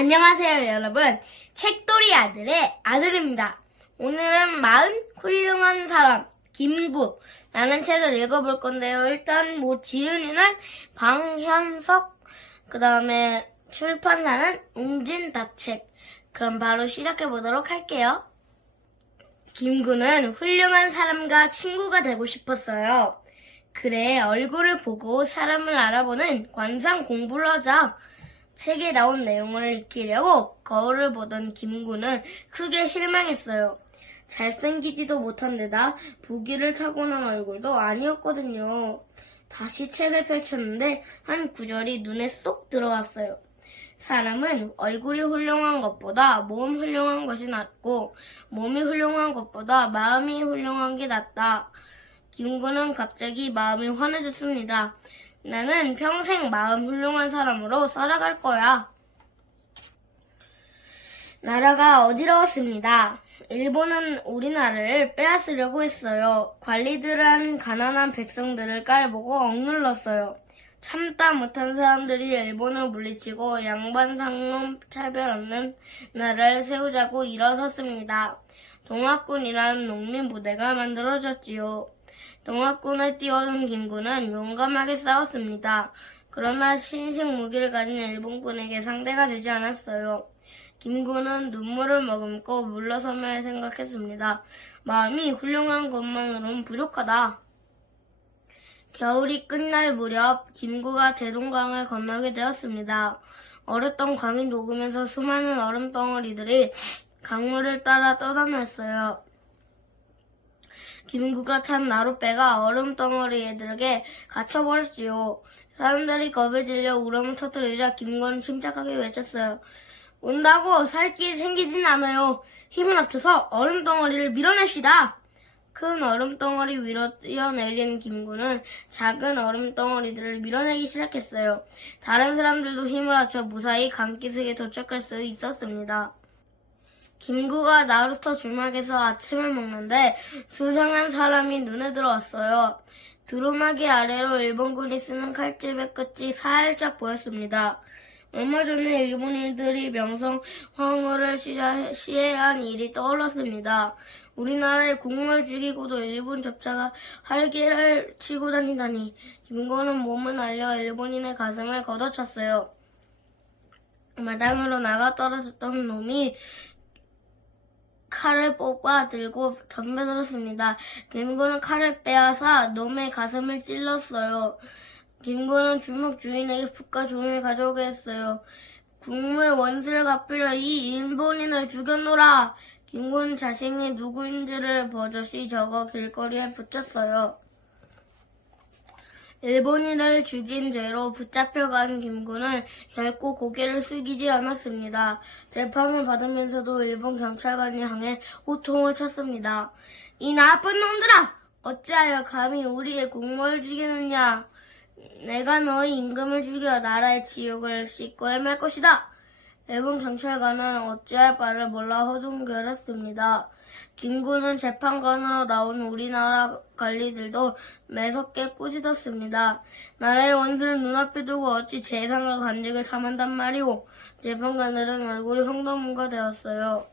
안녕하세요, 여러분. 책돌이 아들의 아들입니다. 오늘은 40 훌륭한 사람 김구 라는 책을 읽어볼 건데요. 일단 지은이는 방현석, 그 다음에 출판사는 웅진다책. 그럼 바로 시작해 보도록 할게요. 김구는 훌륭한 사람과 친구가 되고 싶었어요. 그래, 얼굴을 보고 사람을 알아보는 관상 공부를 하자. 책에 나온 내용을 익히려고 거울을 보던 김구는 크게 실망했어요. 잘생기지도 못한 데다 부기를 타고난 얼굴도 아니었거든요. 다시 책을 펼쳤는데 한 구절이 눈에 쏙 들어왔어요. 사람은 얼굴이 훌륭한 것보다 몸 훌륭한 것이 낫고 몸이 훌륭한 것보다 마음이 훌륭한 게 낫다. 김구는 갑자기 마음이 환해졌습니다. 나는 평생 마음 훌륭한 사람으로 살아갈 거야. 나라가 어지러웠습니다. 일본은 우리나라를 빼앗으려고 했어요. 관리들은 가난한 백성들을 깔보고 억눌렀어요. 참다 못한 사람들이 일본을 물리치고 양반 상놈 차별 없는 나라를 세우자고 일어섰습니다. 동학군이라는 농민 부대가 만들어졌지요. 동학군을 띄워준 김구는 용감하게 싸웠습니다. 그러나 신식 무기를 가진 일본군에게 상대가 되지 않았어요. 김구는 눈물을 머금고 물러서며 생각했습니다. 마음이 훌륭한 것만으로는 부족하다. 겨울이 끝날 무렵 김구가 대동강을 건너게 되었습니다. 얼었던 강이 녹으면서 수많은 얼음덩어리들이 강물을 따라 떠다녔어요. 김구가 탄 나룻배가 얼음덩어리들에게 갇혀버렸지요. 사람들이 겁에 질려 울음을 터뜨리자 김구는 침착하게 외쳤어요. 온다고 살 길이 생기진 않아요. 힘을 합쳐서 얼음덩어리를 밀어냅시다. 큰 얼음덩어리 위로 뛰어내린 김구는 작은 얼음덩어리들을 밀어내기 시작했어요. 다른 사람들도 힘을 합쳐 무사히 강기슭에 도착할 수 있었습니다. 김구가 나루터 주막에서 아침을 먹는데 수상한 사람이 눈에 들어왔어요. 두루마기 아래로 일본군이 쓰는 칼집의 끝이 살짝 보였습니다. 얼마 전에 일본인들이 명성 황후를 시해한 일이 떠올랐습니다. 우리나라의 국무를 죽이고도 일본 접차가 활개를 치고 다니다니. 김구는 몸을 날려 일본인의 가슴을 걷어찼어요. 마당으로 나가 떨어졌던 놈이 칼을 뽑아 들고 덤벼들었습니다. 김구는 칼을 빼앗아 놈의 가슴을 찔렀어요. 김구는 주먹 주인에게 붓과 종이를 가져오게 했어요. 국무의 원수를 갚으려 이 일본인을 죽여놓으라. 김구는 자신이 누구인지를 버젓이 적어 길거리에 붙였어요. 일본인을 죽인 죄로 붙잡혀간 김구는 결코 고개를 숙이지 않았습니다. 재판을 받으면서도 일본 경찰관이 향해 호통을 쳤습니다. 이 나쁜 놈들아! 어찌하여 감히 우리의 국모를 죽이느냐? 내가 너희 임금을 죽여 나라의 지옥을 씻고 헤맬 것이다. 일본 경찰관은 어찌할 바를 몰라 허둥거렸습니다. 김구는 재판관으로 나온 우리나라 관리들도 매섭게 꾸짖었습니다. 나라의 원수를 눈앞에 두고 어찌 재상과 간직을 탐한단 말이오. 재판관들은 얼굴이 황당무가 되었어요.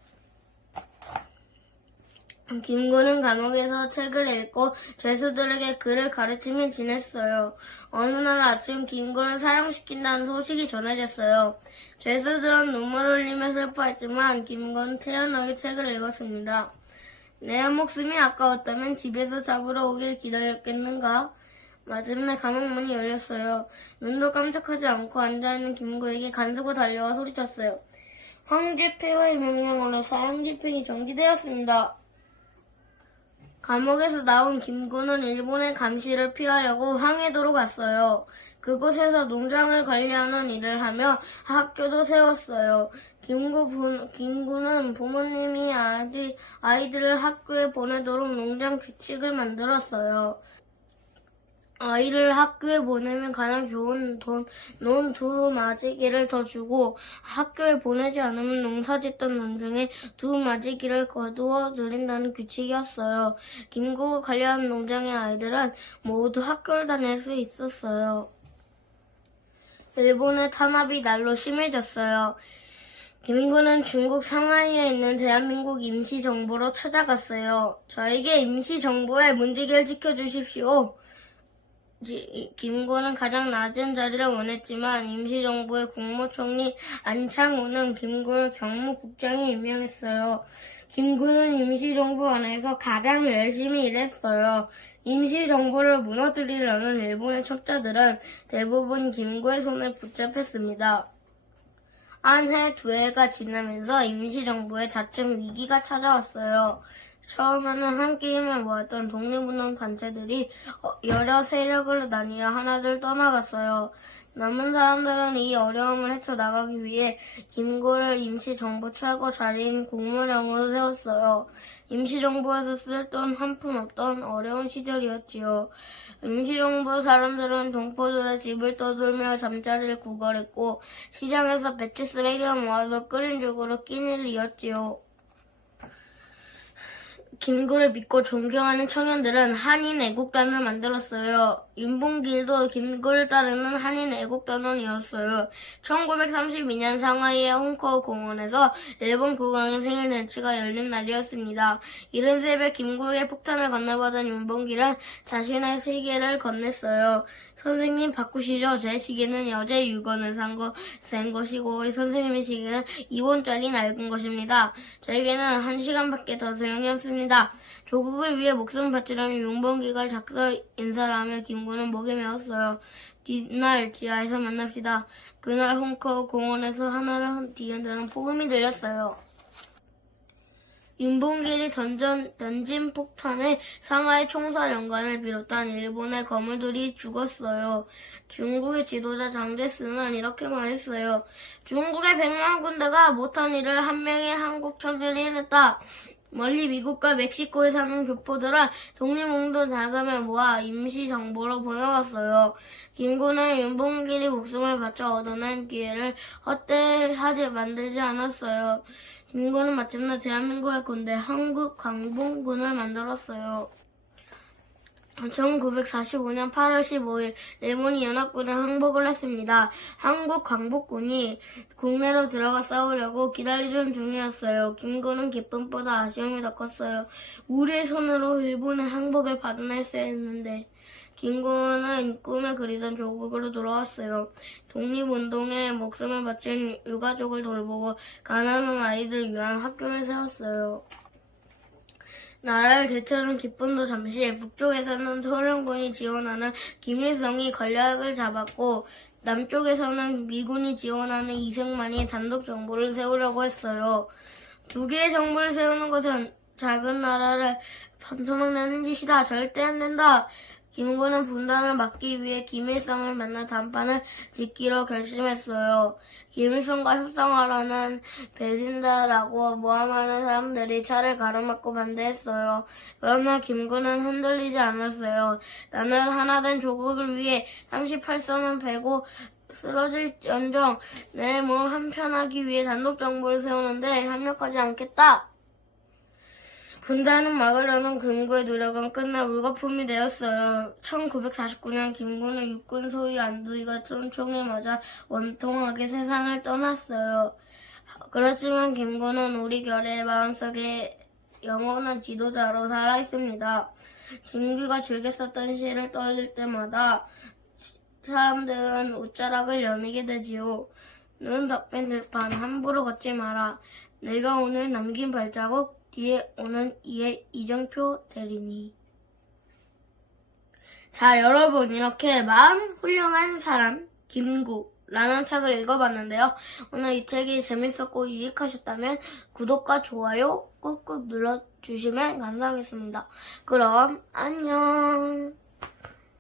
김구는 감옥에서 책을 읽고 죄수들에게 글을 가르치며 지냈어요. 어느 날 아침 김구를 사형시킨다는 소식이 전해졌어요. 죄수들은 눈물을 흘리며 슬퍼했지만 김구는 태연하게 책을 읽었습니다. 내 목숨이 아까웠다면 집에서 잡으러 오길 기다렸겠는가? 마침내 감옥 문이 열렸어요. 눈도 깜짝하지 않고 앉아있는 김구에게 간수가 달려와 소리쳤어요. 황제폐하의 명령으로 사형집행이 정지되었습니다. 감옥에서 나온 김구는 일본의 감시를 피하려고 황해도로 갔어요. 그곳에서 농장을 관리하는 일을 하며 학교도 세웠어요. 김구는 부모님이 아이들을 학교에 보내도록 농장 규칙을 만들었어요. 아이를 학교에 보내면 가장 좋은 논 2마지기를 더 주고 학교에 보내지 않으면 농사짓던 논 중에 2마지기를 거두어 드린다는 규칙이었어요. 김구가 관리하는 농장의 아이들은 모두 학교를 다닐 수 있었어요. 일본의 탄압이 날로 심해졌어요. 김구는 중국 상하이에 있는 대한민국 임시정부로 찾아갔어요. 저에게 임시정부의 문지기를 지켜주십시오. 김구는 가장 낮은 자리를 원했지만 임시정부의 국무총리 안창호는 김구를 경무국장에 임명했어요. 김구는 임시정부 안에서 가장 열심히 일했어요. 임시정부를 무너뜨리려는 일본의 첩자들은 대부분 김구의 손을 붙잡혔습니다. 한 해, 두 해가 지나면서 임시정부에 자칫 위기가 찾아왔어요. 처음에는 함께 힘을 모았던 독립운동 단체들이 여러 세력으로 나뉘어 하나둘 떠나갔어요. 남은 사람들은 이 어려움을 헤쳐나가기 위해 김구를 임시정부 최고 자리인 국무령으로 세웠어요. 임시정부에서 쓸 돈 한 푼 없던 어려운 시절이었지요. 임시정부 사람들은 동포들의 집을 떠돌며 잠자리를 구걸했고 시장에서 배추 쓰레기를 모아서 끓인 죽으로 끼니를 이었지요. 김구를 믿고 존경하는 청년들은 한인 애국단을 만들었어요. 윤봉길도 김구를 따르는 한인 애국단원이었어요. 1932년 상하이의 홍커 공원에서 일본 국왕의 생일 잔치가 열린 날이었습니다. 이른 새벽 김구의 폭탄을 건네받은 윤봉길은 자신의 세계를 건넸어요. 선생님 바꾸시죠. 제 시계는 어제 6원을 센 것이고 선생님의 시계는 2원짜리 낡은 것입니다. 저에게는 1시간밖에 더 소용이 없습니다. 조국을 위해 목숨을 바치려는 윤봉길과 작설 인사를 하며 김구는 목에 메었어요. 뒷날 지하에서 만납시다. 그날 홍커 공원에서 하늘을 뒤흔드는 폭음이 들렸어요. 윤봉길이 던진 폭탄에 상하이 총사령관을 비롯한 일본의 거물들이 죽었어요. 중국의 지도자 장제스는 이렇게 말했어요. 중국의 100만 군대가 못한 일을 한 명의 한국 청년이 해냈다. 멀리 미국과 멕시코에 사는 교포들은 독립운동 자금을 모아 임시정부로 보내왔어요. 김구는 윤봉길이 목숨을 바쳐 얻어낸 기회를 헛되하게 만들지 않았어요. 김구는 마침내 대한민국의 군대 한국광복군을 만들었어요. 1945년 8월 15일 일본이 연합군에 항복을 했습니다. 한국광복군이 국내로 들어가 싸우려고 기다리던 중이었어요. 김구는 기쁨보다 아쉬움이 더 컸어요. 우리의 손으로 일본의 항복을 받아냈어야 했는데 김구는 꿈에 그리던 조국으로 돌아왔어요. 독립운동에 목숨을 바친 유가족을 돌보고 가난한 아이들 위한 학교를 세웠어요. 나라를 되찾은 기쁨도 잠시 북쪽에서는 소련군이 지원하는 김일성이 권력을 잡았고 남쪽에서는 미군이 지원하는 이승만이 단독 정부를 세우려고 했어요. 두 개의 정부를 세우는 것은 작은 나라를 반토막내는 짓이다. 절대 안 된다. 김구는 분단을 막기 위해 김일성을 만나 담판을 짓기로 결심했어요. 김일성과 협상하라는 배신자라고 모함하는 사람들이 차를 가로막고 반대했어요. 그러나 김구는 흔들리지 않았어요. 나는 하나된 조국을 위해 38선을 베고 쓰러질연정 내 몸 한편하기 위해 단독 정부를 세우는데 협력하지 않겠다. 분단을 막으려는 김구의 노력은 끝내 물거품이 되었어요. 1949년 김구는 육군 소위 안두희가 총에 맞아 원통하게 세상을 떠났어요. 그렇지만 김구는 우리 결의 마음속에 영원한 지도자로 살아있습니다. 김구가 즐겨 썼던 시를 떠올릴 때마다 사람들은 옷자락을 여미게 되지요. 눈 덮인 들판 함부로 걷지 마라. 내가 오늘 남긴 발자국 뒤에 오는 이의 이정표 되리니. 자, 여러분 이렇게 마음 훌륭한 사람 김구라는 책을 읽어봤는데요. 오늘 이 책이 재밌었고 유익하셨다면 구독과 좋아요 꾹꾹 눌러주시면 감사하겠습니다. 그럼 안녕.